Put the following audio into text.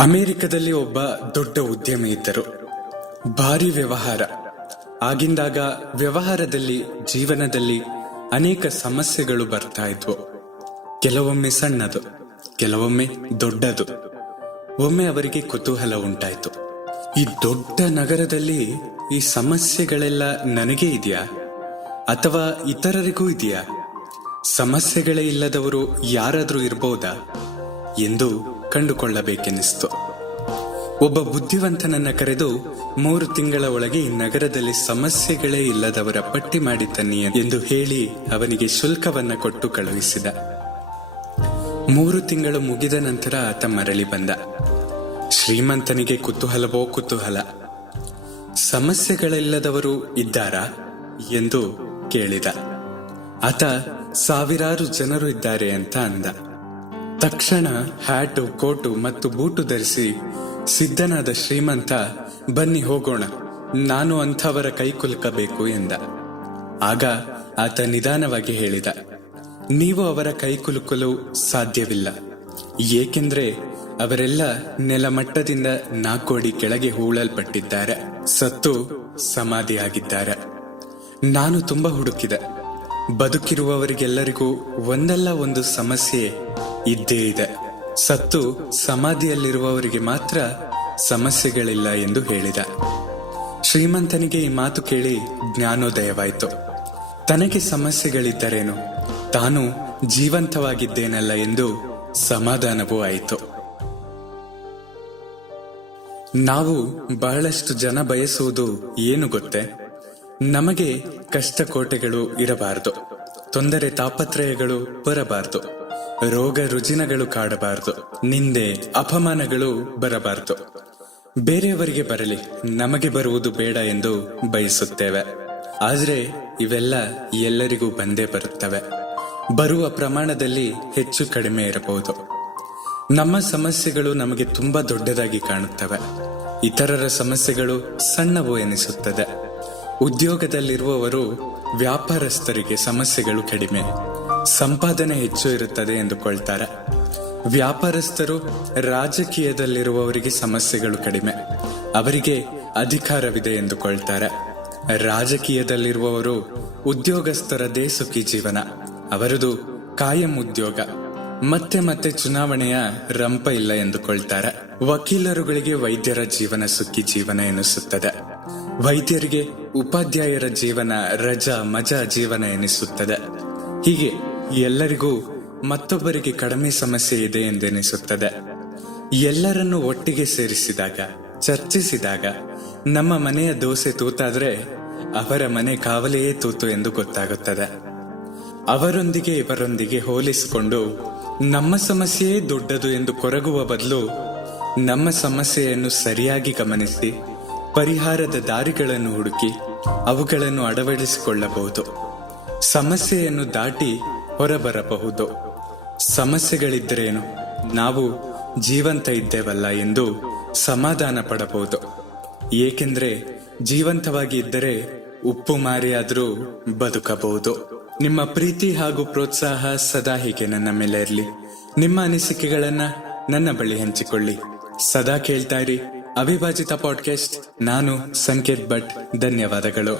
ಅಮೆರಿಕದಲ್ಲಿ ಒಬ್ಬ ದೊಡ್ಡ ಉದ್ಯಮಿ ಇದ್ದರು. ಭಾರಿ ವ್ಯವಹಾರ. ಆಗಿಂದಾಗ ವ್ಯವಹಾರದಲ್ಲಿ, ಜೀವನದಲ್ಲಿ ಅನೇಕ ಸಮಸ್ಯೆಗಳು ಬರ್ತಾ ಇದ್ವು. ಕೆಲವೊಮ್ಮೆ ಸಣ್ಣದು, ಕೆಲವೊಮ್ಮೆ ದೊಡ್ಡದು. ಒಮ್ಮೆ ಅವರಿಗೆ ಕುತೂಹಲ ಉಂಟಾಯಿತು. ಈ ದೊಡ್ಡ ನಗರದಲ್ಲಿ ಈ ಸಮಸ್ಯೆಗಳೆಲ್ಲ ನನಗೇ ಇದೆಯಾ ಅಥವಾ ಇತರರಿಗೂ ಇದೆಯಾ? ಸಮಸ್ಯೆಗಳೇ ಇಲ್ಲದವರು ಯಾರಾದ್ರೂ ಇರಬಹುದಾ ಎಂದು ಕಂಡುಕೊಳ್ಳಬೇಕೆನ್ನಿಸ್ತು. ಒಬ್ಬ ಬುದ್ಧಿವಂತನನ್ನ ಕರೆದು 3 ತಿಂಗಳ ಒಳಗೆ ಈ ನಗರದಲ್ಲಿ ಸಮಸ್ಯೆಗಳೇ ಇಲ್ಲದವರ ಪಟ್ಟಿ ಮಾಡಿ ತನ್ನಿ ಎಂದು ಹೇಳಿ ಅವನಿಗೆ ಶುಲ್ಕವನ್ನ ಕೊಟ್ಟು ಕಳುಹಿಸಿದ. 3 ತಿಂಗಳು ಮುಗಿದ ನಂತರ ಆತ ಮರಳಿ ಬಂದ. ಶ್ರೀಮಂತನಿಗೆ ಕುತೂಹಲವೋ ಕುತೂಹಲ. ಸಮಸ್ಯೆಗಳಿಲ್ಲದವರು ಇದ್ದಾರಾ ಎಂದು ಕೇಳಿದ. ಆತ ಸಾವಿರಾರು ಜನರು ಇದ್ದಾರೆ ಅಂತ ಅಂದ. ತಕ್ಷಣ ಹ್ಯಾಟು, ಕೋಟು ಮತ್ತು ಬೂಟು ಧರಿಸಿ ಸಿದ್ಧನಾದ ಶ್ರೀಮಂತ, ಬನ್ನಿ ಹೋಗೋಣ, ನಾನು ಅಂಥವರ ಕೈ ಕುಲುಕಬೇಕು ಎಂದ. ಆಗ ಆತ ನಿಧಾನವಾಗಿ ಹೇಳಿದ, ನೀವು ಅವರ ಕೈ ಕುಲುಕಲು ಸಾಧ್ಯವಿಲ್ಲ. ಏಕೆಂದ್ರೆ ಅವರೆಲ್ಲ ನೆಲಮಟ್ಟದಿಂದ 4 ಅಡಿ ಕೆಳಗೆ ಹೂಳಲ್ಪಟ್ಟಿದ್ದಾರೆ, ಸತ್ತು ಸಮಾಧಿಯಾಗಿದ್ದಾರೆ. ನಾನು ತುಂಬಾ ಹುಡುಕಿದೆ. ಬದುಕಿರುವವರಿಗೆಲ್ಲರಿಗೂ ಒಂದಲ್ಲ ಒಂದು ಸಮಸ್ಯೆ ಇದ್ದೇ ಇದೆ. ಸತ್ತು ಸಮಾಧಿಯಲ್ಲಿರುವವರಿಗೆ ಮಾತ್ರ ಸಮಸ್ಯೆಗಳಿಲ್ಲ ಎಂದು ಹೇಳಿದ. ಶ್ರೀಮಂತನಿಗೆ ಈ ಮಾತು ಕೇಳಿ ಜ್ಞಾನೋದಯವಾಯಿತು. ತನಗೆ ಸಮಸ್ಯೆಗಳಿದ್ದರೇನು, ತಾನು ಜೀವಂತವಾಗಿದ್ದೇನಲ್ಲ ಎಂದು ಸಮಾಧಾನವೂ ಆಯಿತು. ನಾವು ಬಹಳಷ್ಟು ಜನ ಬಯಸುವುದು ಏನು ಗೊತ್ತೇ? ನಮಗೆ ಕಷ್ಟ ಕೋಟೆಗಳು ಇರಬಾರದು, ತೊಂದರೆ ತಾಪತ್ರಯಗಳು ಬರಬಾರದು, ರೋಗ ರುಜಿನಗಳು ಕಾಡಬಾರದು, ನಿಂದೆ ಅಪಮಾನಗಳು ಬರಬಾರದು. ಬೇರೆಯವರಿಗೆ ಬರಲಿ, ನಮಗೆ ಬರುವುದು ಬೇಡ ಎಂದು ಬಯಸುತ್ತೇವೆ. ಆದರೆ ಇವೆಲ್ಲ ಎಲ್ಲರಿಗೂ ಬಂದೇ ಬರುತ್ತವೆ. ಬರುವ ಪ್ರಮಾಣದಲ್ಲಿ ಹೆಚ್ಚು ಕಡಿಮೆ ಇರಬಹುದು. ನಮ್ಮ ಸಮಸ್ಯೆಗಳು ನಮಗೆ ತುಂಬಾ ದೊಡ್ಡದಾಗಿ ಕಾಣುತ್ತವೆ, ಇತರರ ಸಮಸ್ಯೆಗಳು ಸಣ್ಣವು ಎನಿಸುತ್ತದೆ. ಉದ್ಯೋಗದಲ್ಲಿರುವವರು ವ್ಯಾಪಾರಸ್ಥರಿಗೆ ಸಮಸ್ಯೆಗಳು ಕಡಿಮೆ, ಸಂಪಾದನೆ ಹೆಚ್ಚು ಇರುತ್ತದೆ ಎಂದುಕೊಳ್ತಾರೆ. ವ್ಯಾಪಾರಸ್ಥರು ರಾಜಕೀಯದಲ್ಲಿರುವವರಿಗೆ ಸಮಸ್ಯೆಗಳು ಕಡಿಮೆ, ಅವರಿಗೆ ಅಧಿಕಾರವಿದೆ ಎಂದುಕೊಳ್ತಾರೆ. ರಾಜಕೀಯದಲ್ಲಿರುವವರು ಉದ್ಯೋಗಸ್ಥರದೇ ಸುಖಿ ಜೀವನ, ಅವರದು ಕಾಯಂ ಉದ್ಯೋಗ, ಮತ್ತೆ ಮತ್ತೆ ಚುನಾವಣೆಯ ರಂಪ ಇಲ್ಲ ಎಂದುಕೊಳ್ತಾರೆ. ವಕೀಲರುಗಳಿಗೆ ವೈದ್ಯರ ಜೀವನ ಸುಖಿ ಜೀವನ ಎನಿಸುತ್ತದೆ, ವೈದ್ಯರಿಗೆ ಉಪಾಧ್ಯಾಯರ ಜೀವನ ರಜಾ ಮಜಾ ಜೀವನ ಎನಿಸುತ್ತದೆ. ಹೀಗೆ ಎಲ್ಲರಿಗೂ ಮತ್ತೊಬ್ಬರಿಗೆ ಕಡಿಮೆ ಸಮಸ್ಯೆ ಇದೆ ಎಂದೆನಿಸುತ್ತದೆ. ಎಲ್ಲರನ್ನೂ ಒಟ್ಟಿಗೆ ಸೇರಿಸಿದಾಗ, ಚರ್ಚಿಸಿದಾಗ ನಮ್ಮ ಮನೆಯ ದೋಸೆ ತೂತಾದ್ರೆ ಅವರ ಮನೆ ಕಾವಲೆಯೇ ತೂತು ಎಂದು ಗೊತ್ತಾಗುತ್ತದೆ. ಅವರೊಂದಿಗೆ ಇವರೊಂದಿಗೆ ಹೋಲಿಸಿಕೊಂಡು ನಮ್ಮ ಸಮಸ್ಯೆಯೇ ದೊಡ್ಡದು ಎಂದು ಕೊರಗುವ ಬದಲು ನಮ್ಮ ಸಮಸ್ಯೆಯನ್ನು ಸರಿಯಾಗಿ ಗಮನಿಸಿ ಪರಿಹಾರದ ದಾರಿಗಳನ್ನು ಹುಡುಕಿ ಅವುಗಳನ್ನು ಅಳವಡಿಸಿಕೊಳ್ಳಬಹುದು. ಸಮಸ್ಯೆಯನ್ನು ದಾಟಿ ಹೊರಬರಬಹುದು. ಸಮಸ್ಯೆಗಳಿದ್ದರೇನು, ನಾವು ಜೀವಂತ ಇದ್ದೇವಲ್ಲ ಎಂದು ಸಮಾಧಾನ ಪಡಬಹುದು. ಏಕೆಂದ್ರೆ ಜೀವಂತವಾಗಿ ಇದ್ದರೆ ಉಪ್ಪು ಮಾರಿಯಾದರೂ ಬದುಕಬಹುದು. ನಿಮ್ಮ ಪ್ರೀತಿ ಹಾಗೂ ಪ್ರೋತ್ಸಾಹ ಸದಾ ಹೀಗೆ ನನ್ನ ಮೇಲೆ ಇರಲಿ. ನಿಮ್ಮ ಅನಿಸಿಕೆಗಳನ್ನ ನನ್ನ ಬಳಿ ಹಂಚಿಕೊಳ್ಳಿ. ಸದಾ ಕೇಳ್ತಾ ಇರಿ ಅವಿಭಾಜಿತ ಪಾಡ್ಕಾಸ್ಟ್. ನಾನು ಸಂಕೇತ್ ಭಟ್. ಧನ್ಯವಾದಗಳು.